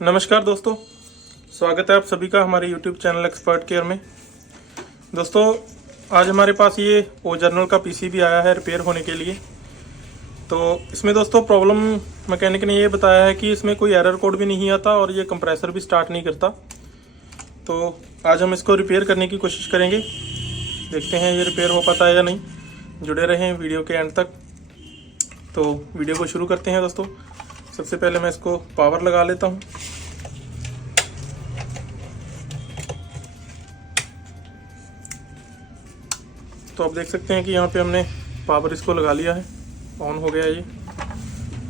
नमस्कार दोस्तों, स्वागत है आप सभी का हमारे YouTube चैनल एक्सपर्ट केयर में। दोस्तों, आज हमारे पास ये ओ जर्नल का पीसीबी आया है रिपेयर होने के लिए। तो इसमें दोस्तों प्रॉब्लम मैकेनिक ने ये बताया है कि इसमें कोई एरर कोड भी नहीं आता और ये कंप्रेसर भी स्टार्ट नहीं करता। तो आज हम इसको रिपेयर करने की कोशिश करेंगे, देखते हैं ये रिपेयर हो पाता है या नहीं। जुड़े रहें वीडियो के एंड तक। तो वीडियो को शुरू करते हैं दोस्तों। सबसे पहले मैं इसको पावर लगा लेता हूँ। तो आप देख सकते हैं कि यहाँ पे हमने पावर इसको लगा लिया है, ऑन हो गया ये।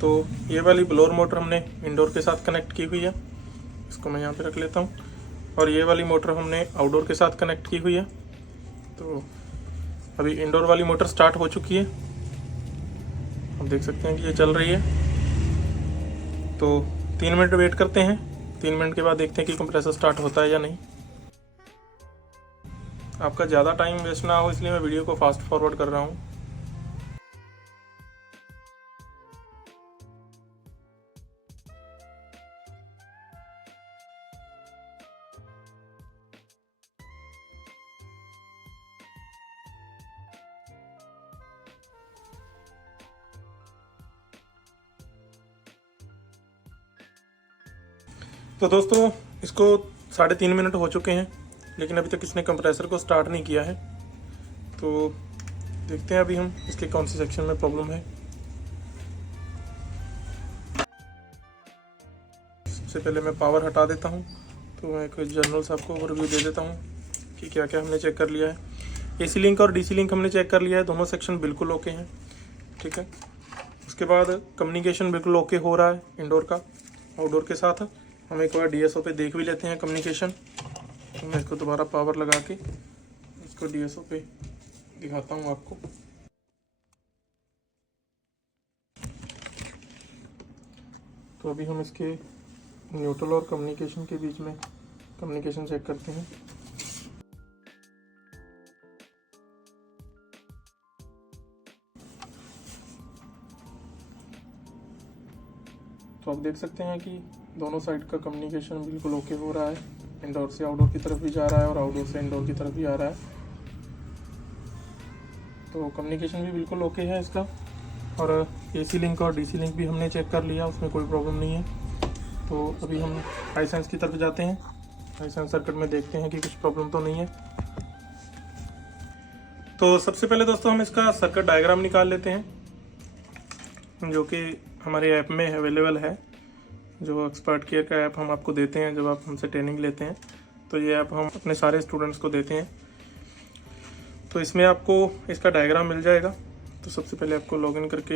तो ये वाली ब्लोअर मोटर हमने इंडोर के साथ कनेक्ट की हुई है, इसको मैं यहाँ पे रख लेता हूँ। और ये वाली मोटर हमने आउटडोर के साथ कनेक्ट की हुई है। तो अभी इंडोर वाली मोटर स्टार्ट हो चुकी है, आप देख सकते हैं कि ये चल रही है। तो 3 मिनट वेट करते हैं, 3 मिनट के बाद देखते हैं कि कंप्रेसर स्टार्ट होता है या नहीं। आपका ज़्यादा टाइम वेस्ट ना हो इसलिए मैं वीडियो को फास्ट फॉरवर्ड कर रहा हूँ। तो दोस्तों, इसको 3.5 मिनट हो चुके हैं, लेकिन अभी तक इसने कंप्रेसर को स्टार्ट नहीं किया है। तो देखते हैं अभी हम इसके कौन सी सेक्शन में प्रॉब्लम है। सबसे पहले मैं पावर हटा देता हूं। तो मैं एक जर्नल से आपको ओवरव्यू दे देता हूं कि क्या क्या हमने चेक कर लिया है। एसी लिंक और डीसी लिंक हमने चेक कर लिया है, दोनों सेक्शन बिल्कुल ओके हैं, ठीक है। उसके बाद कम्युनिकेशन बिल्कुल ओके हो रहा है इंडोर का आउटडोर के साथ। हम एक बार डीएसओ पे देख भी लेते हैं कम्युनिकेशन। तो मैं इसको दोबारा पावर लगा के इसको डीएसओ पे दिखाता हूँ आपको। तो अभी हम इसके न्यूट्रल और कम्युनिकेशन के बीच में कम्युनिकेशन चेक करते हैं। तो आप देख सकते हैं कि दोनों साइड का कम्युनिकेशन बिल्कुल ओके हो रहा है। इंडोर से आउटडोर की तरफ भी जा रहा है और आउटडोर से इंडोर की तरफ भी आ रहा है। तो कम्युनिकेशन भी बिल्कुल ओके है इसका। और एसी लिंक और डीसी लिंक भी हमने चेक कर लिया, उसमें कोई प्रॉब्लम नहीं है। तो अभी हम हाईसेंस की तरफ जाते हैं। हाईसेंस सर्किट में देखते हैं कि कुछ प्रॉब्लम तो नहीं है। तो सबसे पहले दोस्तों हम इसका सर्किट डायग्राम निकाल लेते हैं, जो कि हमारे ऐप में अवेलेबल है। जो एक्सपर्ट केयर का ऐप हम आपको देते हैं जब आप हमसे ट्रेनिंग लेते हैं, तो ये ऐप हम अपने सारे स्टूडेंट्स को देते हैं। तो इसमें आपको इसका डायग्राम मिल जाएगा। तो सबसे पहले आपको लॉगिन करके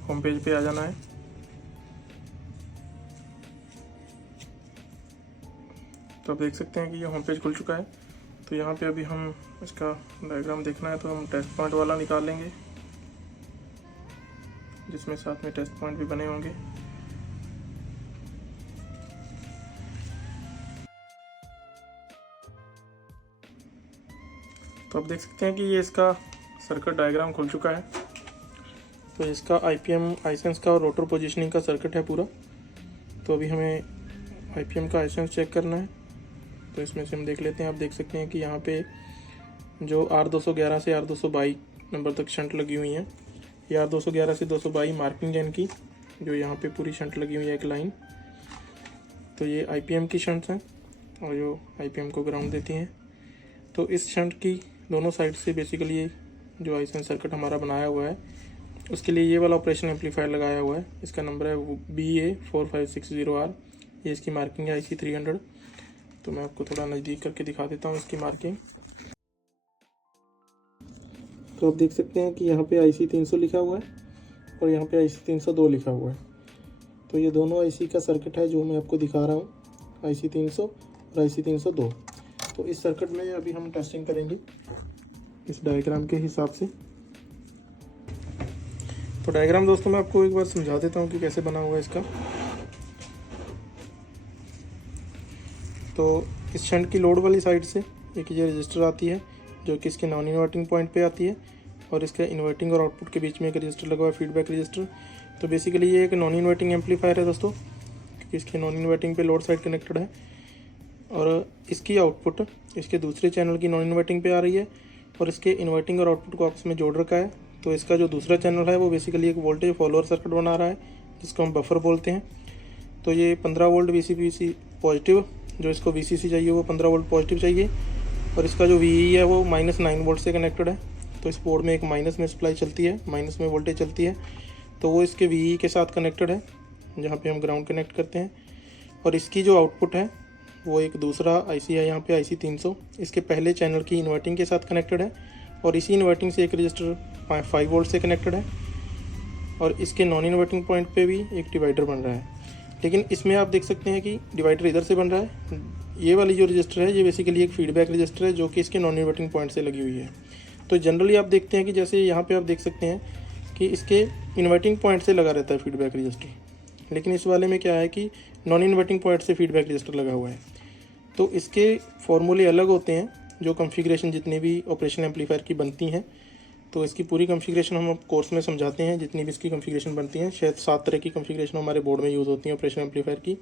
होम पेज पे आ जाना है। तो आप देख सकते हैं कि ये होम पेज खुल चुका है। तो यहाँ पे अभी हम इसका डायग्राम देखना है तो हम टेस्ट पॉइंट वाला निकाल लेंगे, जिसमें साथ में टेस्ट पॉइंट भी बने होंगे। तो आप देख सकते हैं कि ये इसका सर्किट डायग्राम खुल चुका है। तो इसका आईपीएम आईसेंस का और रोटर पोजीशनिंग का सर्किट है पूरा। तो अभी हमें आईपीएम का आईसेंस चेक करना है। तो इसमें से हम देख लेते हैं। आप देख सकते हैं कि यहाँ पे जो R211 से R222 नंबर तक शंट लगी हुई हैं। ये R211 से 222 मार्किंग है इनकी, जो यहाँ पे पूरी शंट लगी हुई है एक लाइन। तो ये आईपीएम की शंट्स हैं और जो आईपीएम को ग्राउंड देती हैं। तो इस शंट की दोनों साइड से बेसिकली ये जो आईसेंस सर्किट हमारा बनाया हुआ है, उसके लिए ये वाला ऑपरेशन एम्पलीफायर लगाया हुआ है। इसका नंबर है BA4560R। ये इसकी मार्किंग है IC 300। तो मैं आपको थोड़ा नज़दीक करके दिखा देता हूँ इसकी मार्किंग। तो आप देख सकते हैं कि यहाँ पे IC 300 लिखा हुआ है और यहाँ पे IC 302 लिखा हुआ है। तो ये दोनों IC का सर्किट है जो मैं आपको दिखा रहा हूँ, IC 300 और IC 302। तो इस सर्किट में अभी हम टेस्टिंग करेंगे इस डायग्राम के हिसाब से। तो डायग्राम दोस्तों मैं आपको एक बार समझा देता हूँ कि कैसे बना हुआ है इसका। तो इस शंट की लोड वाली साइड से एक ये रजिस्टर आती है, जो कि इसके नॉन इन्वर्टिंग पॉइंट पे आती है, और इसके इन्वर्टिंग और आउटपुट के बीच में एक रजिस्टर लगा हुआ है, फीडबैक रजिस्टर। तो बेसिकली ये एक नॉन इन्वर्टिंग एम्पलीफायर है दोस्तों। क्योंकि इसके नॉन इन्वर्टिंग पे लोड साइड कनेक्टेड है, और इसकी आउटपुट इसके दूसरे चैनल की नॉन इन्वर्टिंग पे आ रही है, और इसके इन्वर्टिंग और आउटपुट को आपस में जोड़ रखा है। तो इसका जो दूसरा चैनल है वो बेसिकली एक वोल्टेज फॉलोअर सर्किट बना रहा है, जिसको हम बफर बोलते हैं। तो ये 15 वोल्ट VCC पॉजिटिव, जो इसको VCC चाहिए वो 15 वोल्ट पॉजिटिव चाहिए, और इसका जो VE है वो -9 वोल्ट से कनेक्टेड है। तो इस बोर्ड में एक माइनस में सप्लाई चलती है, माइनस में वोल्टेज चलती है, तो वो इसके VE के साथ कनेक्टेड है, जहाँ पे हम ग्राउंड कनेक्ट करते हैं। और इसकी जो आउटपुट है वो एक दूसरा IC है, यहाँ पे IC 300, इसके पहले चैनल की इन्वर्टिंग के साथ कनेक्टेड है, और इसी इन्वर्टिंग से एक रजिस्टर 5 वोल्ट से कनेक्टेड है, और इसके नॉन इन्वर्टिंग पॉइंट पे भी एक डिवाइडर बन रहा है। लेकिन इसमें आप देख सकते हैं कि डिवाइडर इधर से बन रहा है। ये वाली जो रजिस्टर है ये बेसिकली एक फीडबैक रजिस्टर है, जो कि इसके नॉन इन्वर्टिंग पॉइंट से लगी हुई है। तो जनरली आप देखते हैं कि जैसे यहाँ पे आप देख सकते हैं कि इसके इन्वर्टिंग पॉइंट से लगा रहता है फीडबैक रजिस्टर, लेकिन इस वाले में क्या है कि नॉन इन्वर्टिंग पॉइंट से फीडबैक रजिस्टर लगा हुआ है। तो इसके फॉर्मूले अलग होते हैं, जो कॉन्फ़िगरेशन जितनी भी ऑपरेशन एम्पलीफायर की बनती हैं। तो इसकी पूरी कॉन्फ़िगरेशन हम कोर्स में समझाते हैं, जितनी भी इसकी कॉन्फ़िगरेशन बनती हैं। शायद 7 तरह की कॉन्फ़िगरेशन हमारे बोर्ड में यूज़ होती हैं ऑपरेशन एम्पलीफायर की।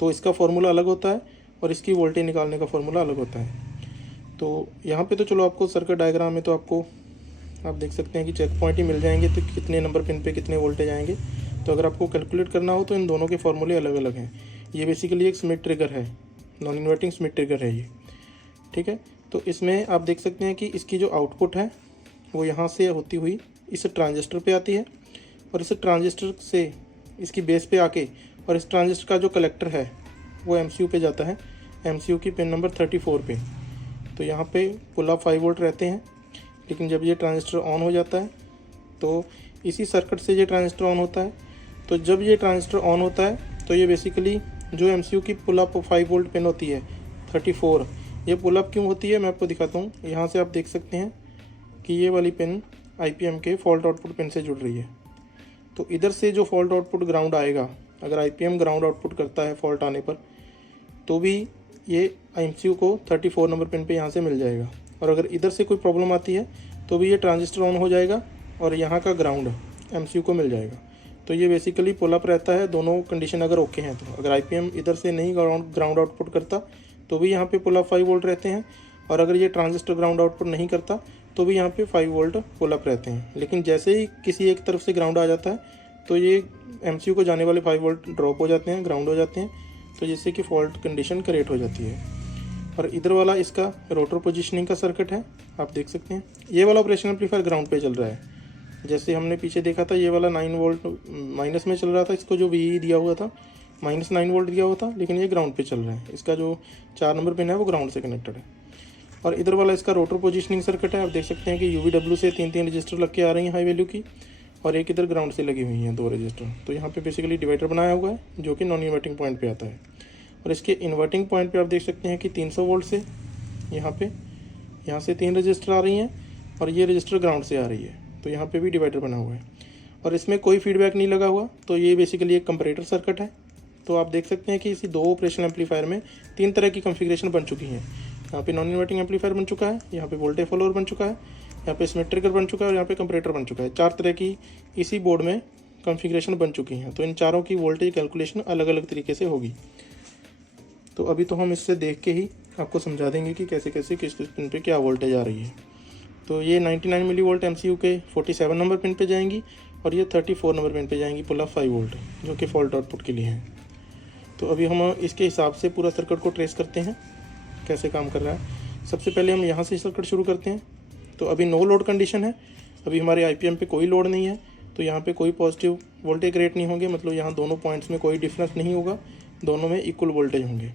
तो इसका फार्मूला अलग होता है, और इसकी वोल्टेज निकालने का फार्मूला अलग होता है। तो यहाँ पे तो चलो आपको सर्किट डायग्राम में तो आपको आप देख सकते हैं कि चेक पॉइंट ही मिल जाएंगे, तो कितने नंबर पिन पे कितने वोल्टेज आएंगे। तो अगर आपको कैलकुलेट करना हो तो इन दोनों के फार्मूले अलग अलग हैं। ये बेसिकली एक स्मिथ ट्रिगर है, नॉन इन्वर्टिंग स्मिथ ट्रिगर है ये, ठीक है। तो इसमें आप देख सकते हैं कि इसकी जो आउटपुट है वो यहाँ से होती हुई इस ट्रांजिस्टर पे आती है, और इस ट्रांजिस्टर से इसकी बेस पे आके, और इस ट्रांजिस्टर का जो कलेक्टर है वो MCU पे जाता है, MCU की पिन नंबर 34 पे। तो यहाँ पे पुल अप 5 वोल्ट रहते हैं, लेकिन जब ये ट्रांजिस्टर ऑन हो जाता है तो इसी सर्किट से ये ट्रांजिस्टर ऑन होता है। तो जब ये ट्रांजिस्टर ऑन होता है तो ये बेसिकली जो MCU की पुल अप 5 वोल्ट पिन होती है 34, ये पुल अप क्यों होती है मैं आपको दिखाता हूँ। यहाँ से आप देख सकते हैं कि ये वाली पिन IPM के फॉल्ट आउटपुट पिन से जुड़ रही है। तो इधर से जो फॉल्ट आउटपुट ग्राउंड आएगा, अगर IPM ग्राउंड आउटपुट करता है फॉल्ट आने पर, तो भी ये MCU को 34 नंबर पिन पे यहाँ से मिल जाएगा। और अगर इधर से कोई प्रॉब्लम आती है तो भी ये ट्रांजिस्टर ऑन हो जाएगा, और यहाँ का ग्राउंड MCU को मिल जाएगा। तो ये बेसिकली पुल अप रहता है, दोनों कंडीशन अगर ओके हैं तो। अगर IPM इधर से नहीं ग्राउंड आउटपुट करता तो भी यहाँ पे पुल अप 5 वोल्ट रहते हैं, और अगर ये ट्रांजिस्टर ग्राउंड आउटपुट नहीं करता तो भी यहाँ पे 5 वोल्ट पुल अप रहते हैं। लेकिन जैसे ही किसी एक तरफ से ग्राउंड आ जाता है तो ये MCU को जाने वाले 5 वोल्ट ड्रॉप हो जाते हैं, ग्राउंड हो जाते हैं, तो जिससे कि फॉल्ट कंडीशन क्रिएट हो जाती है। और इधर वाला इसका रोटर पोजीशनिंग का सर्किट है, आप देख सकते हैं। ये वाला ऑपरेशन एम्पलीफायर ग्राउंड पे चल रहा है, जैसे हमने पीछे देखा था ये वाला 9 वोल्ट माइनस में चल रहा था, इसको जो VE दिया हुआ था -9 वोल्ट दिया हुआ था, लेकिन ये ग्राउंड पे चल रहा है। इसका जो 4 नंबर पिन है वो ग्राउंड से कनेक्टेड है। और इधर वाला इसका रोटर पोजीशनिंग सर्किट है, आप देख सकते हैं कि UVW से 3 रजिस्टर लग के आ रही हैं हाई वैल्यू की, और एक इधर ग्राउंड से लगी हुई हैं 2 रजिस्टर। तो यहाँ पे बेसिकली डिवाइडर बनाया हुआ है, जो कि नॉन इन्वर्टिंग पॉइंट पे आता है। और इसके इन्वर्टिंग पॉइंट पे आप देख सकते हैं कि 300 वोल्ट से यहाँ से 3 रजिस्टर आ रही हैं, और ये रजिस्टर ग्राउंड से आ रही है। तो यहाँ पे भी डिवाइडर बना हुआ है, और इसमें कोई फीडबैक नहीं लगा हुआ। तो ये बेसिकली एक कंपैरेटर सर्किट है। तो आप देख सकते हैं कि इसी 2 ऑपरेशन एम्पलीफायर में 3 तरह की कॉन्फ़िगरेशन बन चुकी हैं। यहाँ पे नॉन इन्वर्टिंग एम्पलीफायर बन चुका है, यहाँ पे वोल्टेज फॉलोअर बन चुका है, यहाँ पे स्मिथ ट्रिगर बन चुका है, और यहाँ पे कंपैरेटर बन चुका है। 4 तरह की इसी बोर्ड में कॉन्फ़िगरेशन बन चुकी हैं। तो इन चारों की वोल्टेज कैलकुलेशन अलग अलग तरीके से होगी। तो अभी तो हम इससे देख के ही आपको समझा देंगे कि कैसे कैसे किस पिन पे क्या वोल्टेज आ रही है। तो ये 99 मिली वोल्ट MCU के 47 नंबर पिन पे जाएंगी, और ये 34 नंबर पिन पे जाएंगी पुल अप 5 वोल्ट, जो कि फॉल्ट आउटपुट के लिए हैं। तो अभी हम इसके हिसाब से पूरा सर्किट को ट्रेस करते हैं कैसे काम कर रहा है। सबसे पहले हम यहाँ से सर्किट शुरू करते हैं। तो अभी नो लोड कंडीशन है, अभी हमारे IPM पे कोई लोड नहीं है, तो यहाँ पे कोई पॉजिटिव वोल्टेज क्रिएट नहीं होंगे, मतलब यहाँ दोनों पॉइंट्स में कोई डिफरेंस नहीं होगा, दोनों में इक्वल वोल्टेज होंगे।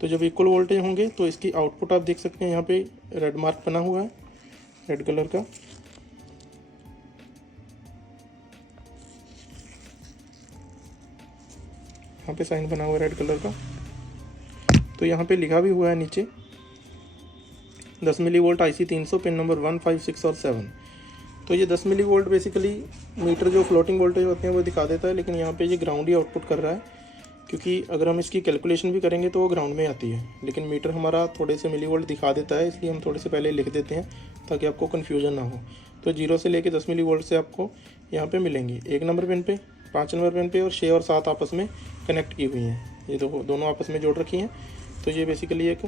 तो जब इक्वल वोल्टेज होंगे तो इसकी आउटपुट आप देख सकते हैं, यहाँ पे रेड मार्क बना हुआ है, रेड कलर का। यहाँ पे साइन बना हुआ है रेड कलर का। तो यहाँ पे लिखा भी हुआ है नीचे 10 millivolt IC 300 pin number 1, 5, 6 और 7। तो ये 10 मिली वोल्ट बेसिकली मीटर जो फ्लोटिंग वोल्टेज होते हैं वो दिखा देता है, लेकिन यहाँ पे ये ग्राउंड ही आउटपुट कर रहा है, क्योंकि अगर हम इसकी कैलकुलेशन भी करेंगे तो वो ग्राउंड में आती है, लेकिन मीटर हमारा थोड़े से मिली वोल्ट दिखा देता है, इसलिए हम थोड़े से पहले लिख देते हैं ताकि आपको कन्फ्यूजन ना हो। तो 0 से लेके 10 मिली वोल्ट से आपको यहाँ पे मिलेंगी। 1 नंबर पिन पे 5 नंबर पिन पे और 6 और 7 आपस में कनेक्ट की हुई हैं, ये दोनों आपस में जोड़ रखी हैं। तो ये बेसिकली एक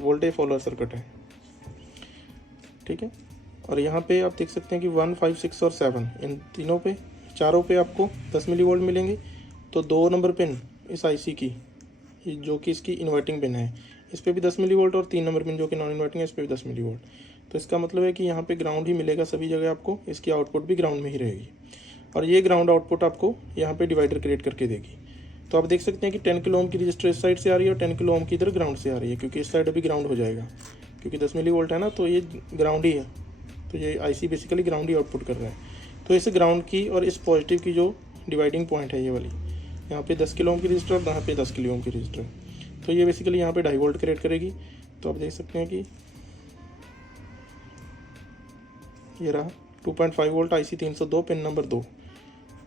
वोल्टेज फॉलोअर सर्किट है, ठीक है। और यहाँ पे आप देख सकते हैं कि 1, 5, 6 और 7 इन तीनों पे, चारों पे आपको 10 मिली वोल्ट मिलेंगे। तो 2 नंबर पिन इस आईसी की, जो कि इसकी इन्वर्टिंग पिन है, इस पर भी 10 मिली वोल्ट, और 3 नंबर पिन जो कि नॉन इन्वर्टिंग है, इस पर भी 10 मिली वोल्ट। तो इसका मतलब है कि यहाँ पे ग्राउंड ही मिलेगा सभी जगह आपको, इसकी आउटपुट भी ग्राउंड में ही रहेगी। और ये ग्राउंड आउटपुट आपको यहाँ पे डिवाइडर क्रिएट करके देगी। तो आप देख सकते हैं कि 10 किलो ओम की रजिस्टर इस साइड से आ रही है और 10 किलो ओम की इधर ग्राउंड से आ रही है, क्योंकि इस साइड अभी ग्राउंड हो जाएगा, क्योंकि 10 मिली वोल्ट है ना, तो ये ग्राउंड ही है। तो ये आईसी बेसिकली ग्राउंड ही आउटपुट कर रहा है। तो इस ग्राउंड की और इस पॉजिटिव की जो डिवाइडिंग पॉइंट है ये वाली, यहाँ पे 10 किलो ओम की रजिस्टर और यहाँ पे 10 किलो ओम की रजिस्टर, तो ये बेसिकली यहाँ पे 2.5 वोल्ट क्रिएट करेगी। तो आप देख सकते हैं कि ये रहा 2.5 वोल्ट आईसी 302 पिन नंबर 2।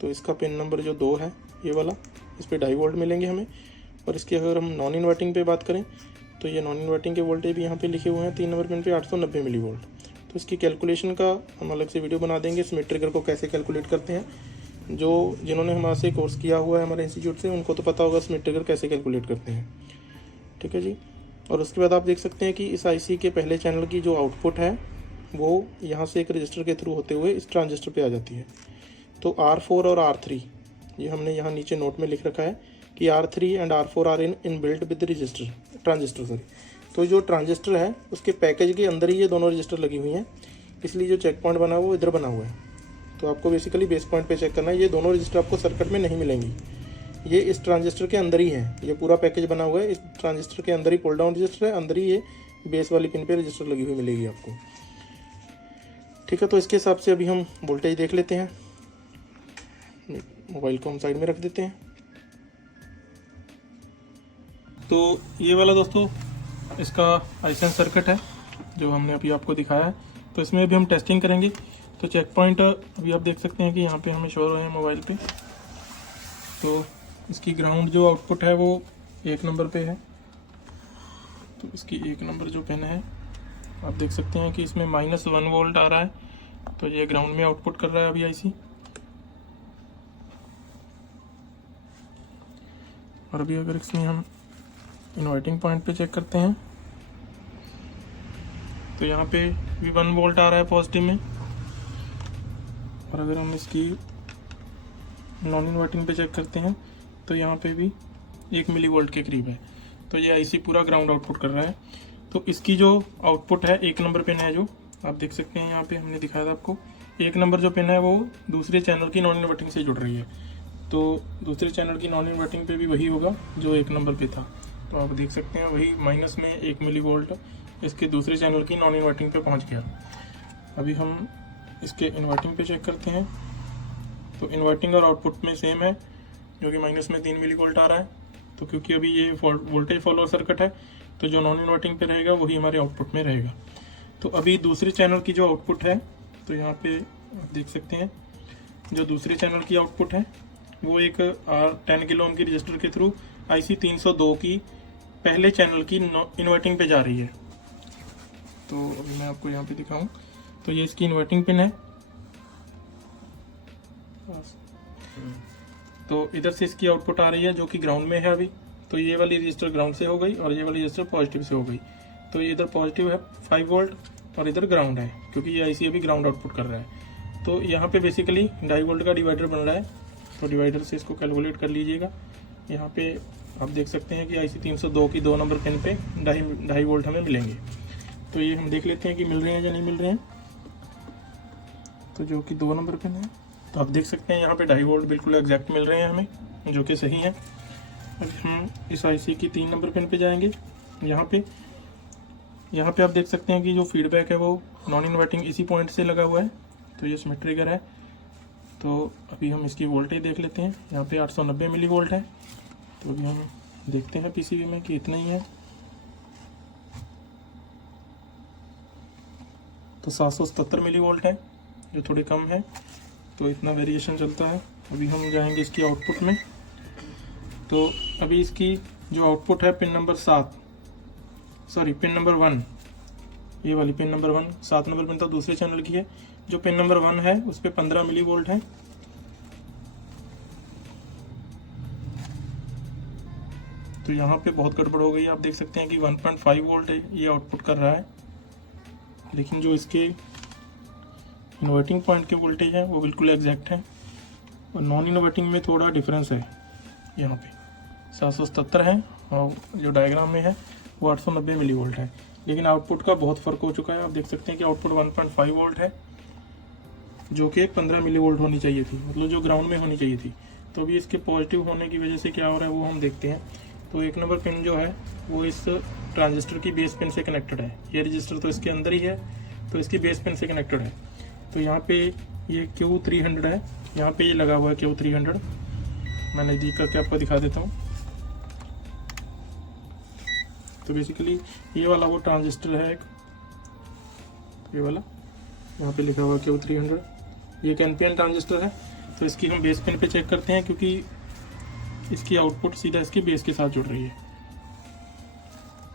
तो इसका पिन नंबर जो 2 है ये वाला, इस पर 2.5 वोल्ट मिलेंगे हमें। और इसकी अगर हम नॉन इन्वर्टिंग पे बात करें तो ये नॉन इन्वर्टिंग के वोल्टेज भी यहाँ पे लिखे हुए हैं 3 नंबर पिन पे 890 मिली वोल्ट। तो इसकी कैलकुलेशन का हम अलग से वीडियो बना देंगे, स्मिथ ट्रिगर को कैसे कैलकुलेट करते हैं। जिन्होंने हमारे से कोर्स किया हुआ है हमारे इंस्टीट्यूट से, उनको तो पता होगा स्मिथ ट्रिगर कैसे कैलकुलेट करते हैं, ठीक है जी। और उसके बाद आप देख सकते हैं कि इस आईसी के पहले चैनल की जो आउटपुट है वो यहाँ से एक रजिस्टर के थ्रू होते हुए इस ट्रांजिस्टर पे आ जाती है। तो R4 और R3 ये हमने यहाँ नीचे नोट में लिख रखा है कि R3 and R4 are inbuilt with resistor transistor. तो जो ट्रांजिस्टर है उसके पैकेज के अंदर ही ये दोनों रजिस्टर लगी हुई हैं, इसलिए जो चेक पॉइंट बना हुआ वो इधर बना हुआ है। तो आपको बेसिकली बेस पॉइंट पे चेक करना है, ये दोनों रजिस्टर आपको सर्किट में नहीं मिलेंगी, ये इस ट्रांजिस्टर के अंदर ही है। ये पूरा पैकेज बना हुआ है, इस ट्रांजिस्टर के अंदर ही पुल डाउन रजिस्टर है, अंदर ही ये बेस वाली पिन पे रजिस्टर लगी हुई मिलेगी आपको, ठीक है। तो इसके हिसाब से अभी हम वोल्टेज देख लेते हैं। मोबाइल को हम साइड में रख देते हैं। तो ये वाला दोस्तों इसका आईसेंस सर्किट है जो हमने अभी आपको दिखाया है। तो इसमें अभी हम टेस्टिंग करेंगे। तो चेक पॉइंट अभी आप देख सकते हैं कि यहाँ पे हमें शो हो रहे हैं मोबाइल पे। तो इसकी ग्राउंड जो आउटपुट है वो 1 नंबर पे है। तो इसकी 1 नंबर जो पिन है आप देख सकते हैं कि इसमें -1 वोल्ट आ रहा है, तो ये ग्राउंड में आउटपुट कर रहा है अभी आईसी। और अभी अगर इसमें हम इन्वर्टिंग पॉइंट पे चेक करते हैं तो यहाँ पे भी 1 वोल्ट आ रहा है पॉजिटिव में। और अगर हम इसकी नॉन इन्वर्टिंग पे चेक करते हैं तो यहाँ पे भी 1 मिली वोल्ट के करीब है। तो ये आईसी पूरा ग्राउंड आउटपुट कर रहा है। तो इसकी जो आउटपुट है 1 नंबर पिन है, जो आप देख सकते हैं यहाँ पे हमने दिखाया था आपको, 1 नंबर जो पिन है वो दूसरे चैनल की नॉन इन्वर्टिंग से जुड़ रही है। तो दूसरे चैनल की नॉन इन्वर्टिंग पे भी वही होगा जो 1 नंबर पे था। तो आप देख सकते हैं वही माइनस में 1 मिली वोल्ट इसके दूसरे चैनल की नॉन इन्वर्टिंग पे पहुंच गया। अभी हम इसके इन्वर्टिंग पे चेक करते हैं। तो इन्वर्टिंग और आउटपुट में सेम है, जो कि माइनस में 3 मिली वोल्ट आ रहा है। तो क्योंकि अभी ये वोल्टेज फॉलोअर सर्किट है, तो जो नॉन इन्वर्टिंग पे रहेगा वही हमारे आउटपुट में रहेगा। तो अभी दूसरे चैनल की जो आउटपुट है, तो यहाँ पे आप देख सकते हैं जो दूसरे चैनल की आउटपुट है वो एक 10 किलो ओम की रजिस्टर के थ्रू IC 302 की पहले चैनल की इन्वर्टिंग पे जा रही है। तो अभी मैं आपको यहाँ पे दिखाऊं तो ये इसकी इन्वर्टिंग पिन है। तो इधर से इसकी आउटपुट आ रही है जो कि ग्राउंड में है अभी। तो ये वाली रजिस्टर ग्राउंड से हो गई और ये वाली रजिस्टर पॉजिटिव से हो गई। तो ये इधर पॉजिटिव है 5 वोल्ट और इधर ग्राउंड है, क्योंकि ये आईसी अभी ग्राउंड आउटपुट कर रहा है। तो यहाँ पे बेसिकली 2.5 वोल्ट का डिवाइडर बन रहा है। तो डिवाइडर से इसको कैलकुलेट कर लीजिएगा। यहाँ पे आप देख सकते हैं कि IC 302 की 2 नंबर पिन पे 2.5 वोल्ट हमें मिलेंगे। तो ये हम देख लेते हैं कि मिल रहे हैं या नहीं मिल रहे हैं। तो जो कि 2 नंबर पिन है, तो आप देख सकते हैं यहाँ पे 2.5 वोल्ट बिल्कुल एग्जैक्ट मिल रहे हैं हमें, जो कि सही है। अब हम इस IC की 3 नंबर पिन पे जाएंगे। यहाँ पे आप देख सकते हैं कि जो फीडबैक है वो नॉन इन्वर्टिंग इसी पॉइंट से लगा हुआ है। तो ये स्मिथ ट्रिगर है। तो अभी हम इसकी वोल्टेज देख लेते हैं। यहाँ पे 890 मिली वोल्ट है। तो अभी हम देखते हैं पीसीबी में कि इतना ही है। तो 777 मिली वोल्ट है, जो थोड़ी कम है। तो इतना वेरिएशन चलता है। अभी हम जाएंगे इसकी आउटपुट में। तो अभी इसकी जो आउटपुट है पिन नंबर 1, ये वाली पिन नंबर 1, 7 नंबर पिन तो दूसरे चैनल की है। जो पिन नंबर 1 है उस पर 15 मिली वोल्ट है। तो यहाँ पे बहुत गड़बड़ हो गई। आप देख सकते हैं कि 1.5 वोल्ट है ये आउटपुट कर रहा है, लेकिन जो इसके इन्वर्टिंग पॉइंट के वोल्टेज है वो बिल्कुल एग्जैक्ट है, और नॉन इन्वर्टिंग में थोड़ा डिफरेंस है। यहाँ पे 777 है और जो डायग्राम में है वो 890 मिली वोल्ट है, लेकिन आउटपुट का बहुत फ़र्क हो चुका है। आप देख सकते हैं कि आउटपुट 1.5 वोल्ट है, जो कि 15 मिली वोल्ट होनी चाहिए थी, मतलब जो ग्राउंड में होनी चाहिए थी। तो अभी इसके पॉजिटिव होने की वजह से क्या हो रहा है वो हम देखते हैं। तो 1 नंबर पिन जो है वो इस ट्रांजिस्टर की बेस पिन से कनेक्टेड है। ये रजिस्टर तो इसके अंदर ही है, तो इसकी बेस पिन से कनेक्टेड है। तो यहाँ पे ये Q300 है, यहाँ पे ये लगा हुआ है Q300। मैं नज़दीक करके आपको दिखा देता हूँ। तो बेसिकली ये वाला वो ट्रांजिस्टर है एक, ये वाला यहाँ पे लिखा हुआ Q300। ये एक NPN ट्रांजिस्टर है। तो इसकी हम बेस पिन पे चेक करते हैं, क्योंकि इसकी आउटपुट सीधा इसकी बेस के साथ जुड़ रही है।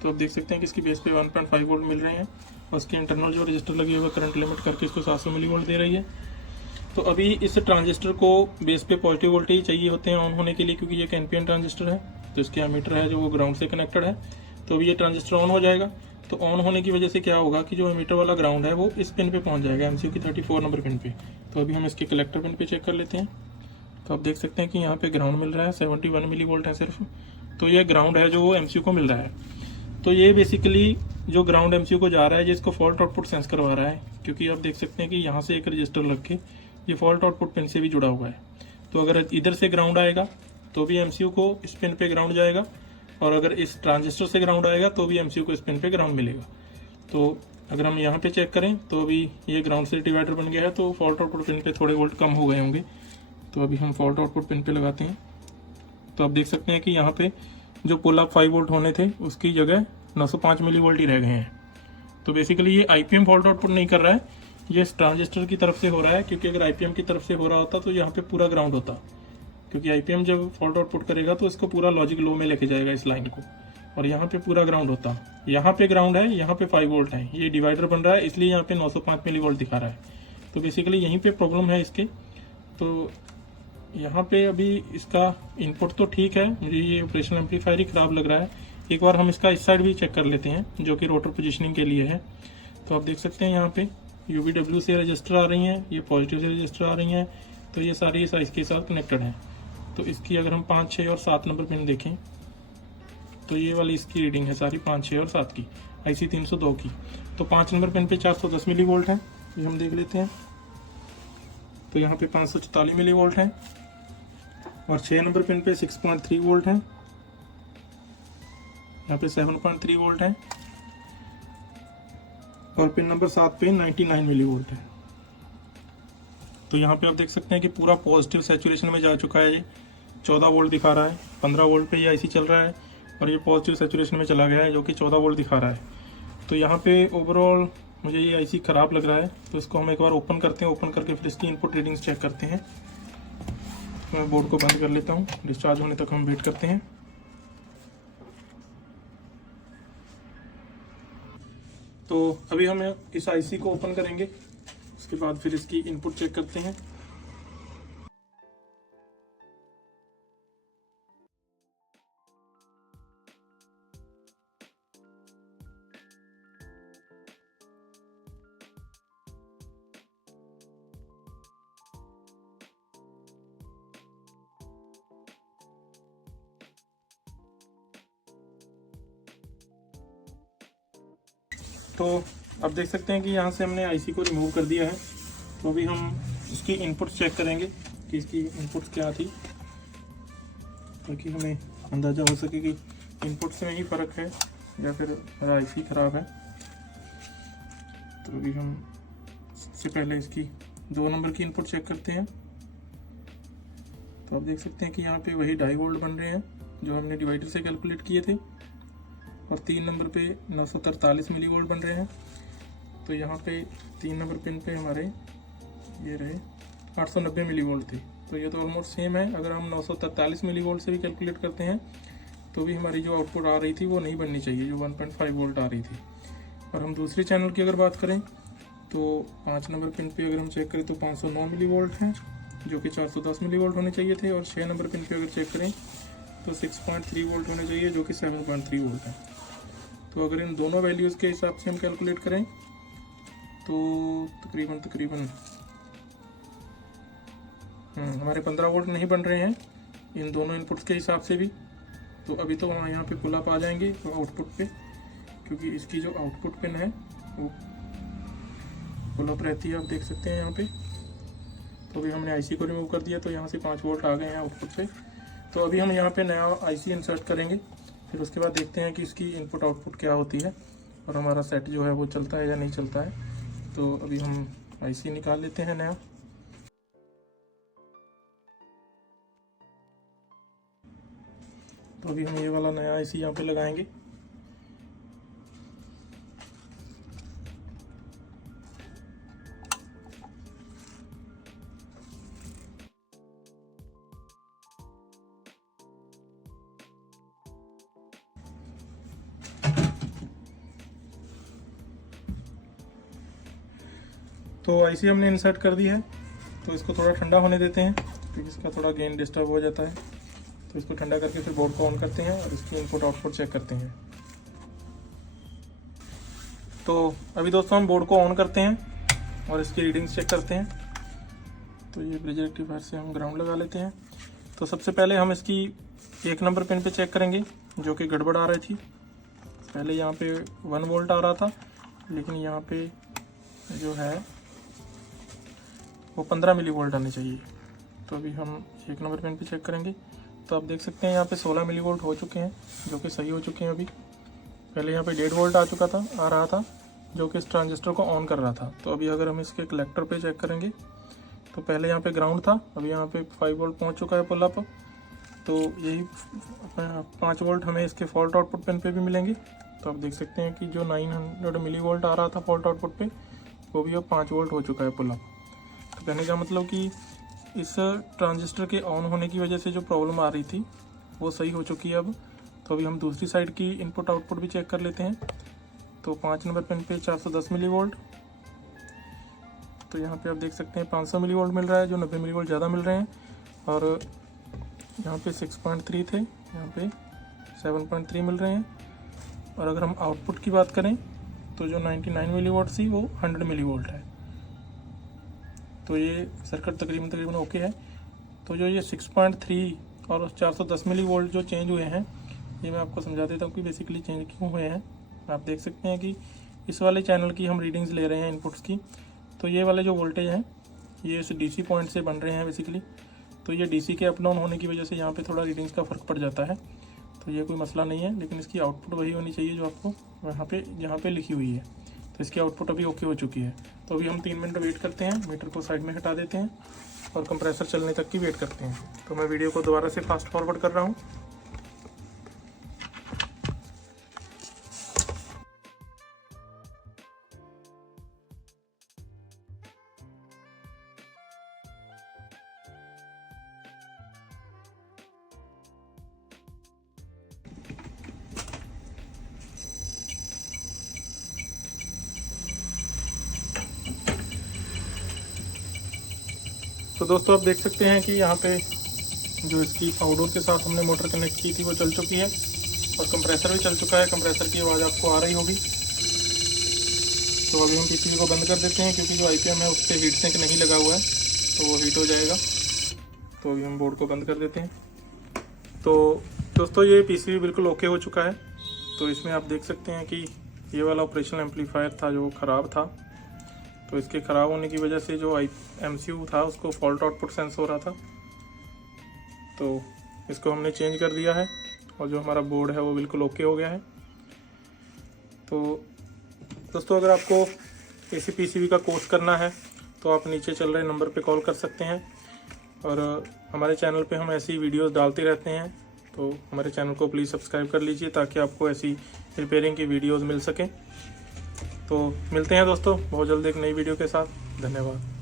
तो आप देख सकते हैं कि इसकी बेस पे 1.5 वोल्ट मिल रहे हैं, और इसके इंटरनल जो रजिस्टर लगी हुई है करंट लिमिट करके इसको 700 मिली वोल्ट दे रही है। तो अभी इस ट्रांजिस्टर को बेस पे पॉजिटिव वोल्टेज चाहिए होते हैं ऑन होने के लिए, क्योंकि ये एक NPN ट्रांजिस्टर है। तो इसके एमीटर है जो वो ग्राउंड से कनेक्टेड है। तो अभी ये ट्रांजिस्टर ऑन हो जाएगा। तो ऑन होने की वजह से क्या होगा कि जो एमीटर वाला ग्राउंड है वो इस पिन पे पहुंच जाएगा, MCU की 34 नंबर पिन पे। तो अभी हम इसके कलेक्टर पिन पे चेक कर लेते हैं। तो आप देख सकते हैं कि यहाँ पे ग्राउंड मिल रहा है, 71 मिली वोल्ट है सिर्फ। तो ये ग्राउंड है जो वो MCU को मिल रहा है। तो ये बेसिकली जो ग्राउंड MCU को जा रहा है जिसको फॉल्ट आउटपुट सेंस करवा रहा है, क्योंकि आप देख सकते हैं कि यहाँ से एक रजिस्टर लग के ये फॉल्ट आउटपुट पिन से भी जुड़ा हुआ है। तो अगर इधर से ग्राउंड आएगा तो भी MCU को इस पिन पे ग्राउंड जाएगा, और अगर इस ट्रांजिस्टर से ग्राउंड आएगा तो भी MCU को इस पिन पे ग्राउंड मिलेगा। तो अगर हम यहाँ पे चेक करें तो अभी ये ग्राउंड से डिवाइडर बन गया है, तो फॉल्ट आउटपुट पिन पे थोड़े वोल्ट कम हो गए होंगे। तो अभी हम फॉल्ट आउटपुट पिन पे लगाते हैं। तो आप देख सकते हैं कि यहाँ पे जो पुल अप 5 वोल्ट होने थे उसकी जगह 905 मिली वोल्ट ही रह गए हैं। तो बेसिकली ये IPM फॉल्ट आउटपुट नहीं कर रहा है, ये इस ट्रांजिस्टर की तरफ से हो रहा है। क्योंकि अगर IPM की तरफ से हो रहा होता तो यहाँ पे पूरा ग्राउंड होता, क्योंकि IPM जब फॉल्ट आउटपुट करेगा तो इसको पूरा लॉजिक लो में लेके जाएगा इस लाइन को, और यहाँ पे पूरा ग्राउंड होता। यहाँ पे ग्राउंड है, यहाँ पे 5 वोल्ट है, ये डिवाइडर बन रहा है इसलिए यहाँ पे 905 मिली वोल्ट दिखा रहा है। तो बेसिकली यहीं पे प्रॉब्लम है इसके। तो यहाँ पे अभी इसका इनपुट तो ठीक है, मुझे ये ऑपरेशनल एम्पलीफायर ही खराब लग रहा है। एक बार हम इसका इस साइड भी चेक कर लेते हैं, जो कि रोटर पोजीशनिंग के लिए है। तो आप देख सकते हैं यहाँ पे UVW से रजिस्टर आ रही हैं, ये पॉजिटिव से रजिस्टर आ रही हैं। तो ये सारी साइज के साथ कनेक्टेड हैं। तो इसकी अगर हम 5, 6 और 7 नंबर पिन देखें तो ये वाली इसकी रीडिंग है सारी 5, 6 और 7 की, IC 302 की। तो 5 नंबर पिन पे 410 मिली वोल्ट है, ये हम देख लेते हैं। तो यहाँ पे 544 मिली वोल्ट है, और 6 नंबर पिन पे 6.3 वोल्ट है, यहाँ पे 7.3 वोल्ट है, और पिन नंबर 7 पे 99 मिली वोल्ट है। तो यहाँ पे आप देख सकते हैं कि पूरा पॉजिटिव सैचुरेशन में जा चुका है। ये 14 वोल्ट दिखा रहा है, 15 वोल्ट पे ये IC चल रहा है, और ये पॉजिटिव सैचुरेशन में चला गया है जो कि 14 वोल्ट दिखा रहा है। तो यहाँ पे ओवरऑल मुझे ये IC ख़राब लग रहा है। तो इसको हम एक बार ओपन करते हैं, ओपन करके फिर इसकी इनपुट रीडिंग्स चेक करते हैं। मैं बोर्ड को बंद कर लेता हूँ, डिस्चार्ज होने तक हम वेट करते हैं। तो अभी हम इस IC को ओपन करेंगे, उसके बाद फिर इसकी इनपुट चेक करते हैं। तो आप देख सकते हैं कि यहाँ से हमने IC को रिमूव कर दिया है। तो अभी हम इसकी इनपुट्स चेक करेंगे कि इसकी इनपुट्स क्या थी, ताकि हमें अंदाज़ा हो सके कि इनपुट्स में ही फ़र्क है या फिर मेरा IC ख़राब है। तो अभी हम सबसे पहले इसकी 2 नंबर की इनपुट चेक करते हैं। तो आप देख सकते हैं कि यहाँ पे वही 2.5 वोल्ट बन रहे हैं जो हमने डिवाइडर से कैलकुलेट किए थे, और 3 नंबर पे 943 मिली वोल्ट बन रहे हैं। तो यहाँ पे 3 नंबर पिन पे हमारे ये रहे 890 मिली वोल्ट थे। तो ये तो ऑलमोस्ट सेम है। अगर हम 943 मिली वोल्ट से भी कैलकुलेट करते हैं तो भी हमारी जो आउटपुट आ रही थी वो नहीं बननी चाहिए, जो 1.5 वोल्ट आ रही थी। और हम दूसरे चैनल की अगर बात करें तो 5 नंबर पिन पे अगर हम चेक करें तो 509 मिली वोल्ट हैं, जो कि 410 मिली वोल्ट होने चाहिए थे। और 6 नंबर पिन पे अगर चेक करें तो 6.3 वोल्ट होने चाहिए, जो कि 7.3 वोल्ट है। तो अगर इन दोनों वैल्यूज़ के हिसाब से हम कैलकुलेट करें तो तकरीबन हमारे 15 वोल्ट नहीं बन रहे हैं इन दोनों इनपुट्स के हिसाब से भी। तो अभी तो हम यहाँ पे पुल अप आ जाएंगे तो आउटपुट पे, क्योंकि इसकी जो आउटपुट पिन है वो पुल अप रहती है, आप देख सकते हैं यहाँ पे। तो अभी हमने आईसी को रिमूव कर दिया, तो यहाँ से 5 वोल्ट आ गए हैं आउटपुट से। तो अभी हम यहाँ पे नया आईसी इंसर्ट करेंगे, फिर उसके बाद देखते हैं कि इसकी इनपुट आउटपुट क्या होती है और हमारा सेट जो है वो चलता है या नहीं चलता है। तो अभी हम आईसी निकाल लेते हैं नया। तो अभी हम ये वाला नया आईसी यहाँ पे लगाएंगे। तो आईसी हमने इंसर्ट कर दी है, तो इसको थोड़ा ठंडा होने देते हैं क्योंकि इसका थोड़ा गेन डिस्टर्ब हो जाता है। तो इसको ठंडा करके फिर बोर्ड को ऑन करते हैं और इसकी इनपुट आउटपुट चेक करते हैं। तो अभी दोस्तों हम बोर्ड को ऑन करते हैं और इसकी रीडिंग्स चेक करते हैं। तो ये ब्रिज रेक्टिफायर से हम ग्राउंड लगा लेते हैं। तो सबसे पहले हम इसकी 1 नंबर पिन पे चेक करेंगे, जो कि गड़बड़ आ रही थी। पहले यहाँ पे 1 वोल्ट आ रहा था, लेकिन यहाँ पे जो है वो 15 मिली वोल्ट आने चाहिए। तो अभी हम 1 नंबर पिन पे चेक करेंगे। तो आप देख सकते हैं यहाँ पे 16 मिली वोल्ट हो चुके हैं, जो कि सही हो चुके हैं। अभी पहले यहाँ पे 1.5 वोल्ट आ रहा था, जो कि इस ट्रांजिस्टर को ऑन कर रहा था। तो अभी अगर हम इसके कलेक्टर पे चेक करेंगे तो पहले यहाँ पे ग्राउंड था, अभी यहाँ पे 5 वोल्ट पहुँच चुका है पुल अप। तो यही 5 वोल्ट हमें इसके फॉल्ट आउटपुट पिन पे भी मिलेंगे। तो आप देख सकते हैं कि जो 900 मिली वोल्ट आ रहा था फॉल्ट आउटपुट पे, वो भी अब 5 वोल्ट हो चुका है पुल अप। तो कहने का मतलब कि इस ट्रांजिस्टर के ऑन होने की वजह से जो प्रॉब्लम आ रही थी वो सही हो चुकी है अब। तो अभी हम दूसरी साइड की इनपुट आउटपुट भी चेक कर लेते हैं। तो 5 नंबर पिन पे 410 मिली वोल्ट, तो यहाँ पे आप देख सकते हैं 500 मिली वोल्ट मिल रहा है, जो 90 मिली वोल्ट ज़्यादा मिल रहे हैं। और यहाँ पे 6.3 थे, यहाँ पे 7.3 मिल रहे हैं। और अगर हम आउटपुट की बात करें तो जो 99 मिली वोल्ट थी वो 100 मिली वोल्ट है। तो ये सर्किट तकरीबन ओके है। तो जो ये 6.3 और 410 मिली वोल्ट जो चेंज हुए हैं, ये मैं आपको समझा देता हूँ कि बेसिकली चेंज क्यों हुए हैं। आप देख सकते हैं कि इस वाले चैनल की हम रीडिंग्स ले रहे हैं इनपुट्स की। तो ये वाले जो वोल्टेज हैं ये इस डीसी पॉइंट से बन रहे हैं बेसिकली। तो ये डीसी के अप डाउन होने की वजह से यहाँ पे थोड़ा रीडिंग्स का फ़र्क पड़ जाता है। तो ये कोई मसला नहीं है, लेकिन इसकी आउटपुट वही होनी चाहिए जो आपको यहाँ पे लिखी हुई है। तो इसकी आउटपुट अभी ओके हो चुकी है। तो अभी हम 3 मिनट वेट करते हैं, मीटर को साइड में हटा देते हैं और कंप्रेसर चलने तक की वेट करते हैं। तो मैं वीडियो को दोबारा से फास्ट फॉरवर्ड कर रहा हूँ। तो दोस्तों आप देख सकते हैं कि यहाँ पे जो इसकी आउटडोर के साथ हमने मोटर कनेक्ट की थी वो चल चुकी है और कंप्रेसर भी चल चुका है। कंप्रेसर की आवाज़ आपको आ रही होगी। तो अभी हम पीसीबी को बंद कर देते हैं, क्योंकि जो आईपीएम है उस पर हीट सिंक नहीं लगा हुआ है, तो वो हीट हो जाएगा। तो अभी हम बोर्ड को बंद कर देते हैं। तो दोस्तों ये पीसीबी बिल्कुल ओके हो चुका है। तो इसमें आप देख सकते हैं कि ये वाला ऑपरेशनल एम्पलीफायर था जो ख़राब था। तो इसके ख़राब होने की वजह से जो एमसीयू था उसको फॉल्ट आउटपुट सेंस हो रहा था। तो इसको हमने चेंज कर दिया है और जो हमारा बोर्ड है वो बिल्कुल ओके हो गया है। तो दोस्तों अगर आपको एसी पीसीबी का कोर्स करना है तो आप नीचे चल रहे नंबर पे कॉल कर सकते हैं। और हमारे चैनल पे हम ऐसी वीडियोस डालते रहते हैं, तो हमारे चैनल को प्लीज़ सब्सक्राइब कर लीजिए ताकि आपको ऐसी रिपेयरिंग की वीडियोस मिल सकें। तो मिलते हैं दोस्तों बहुत जल्द एक नई वीडियो के साथ। धन्यवाद।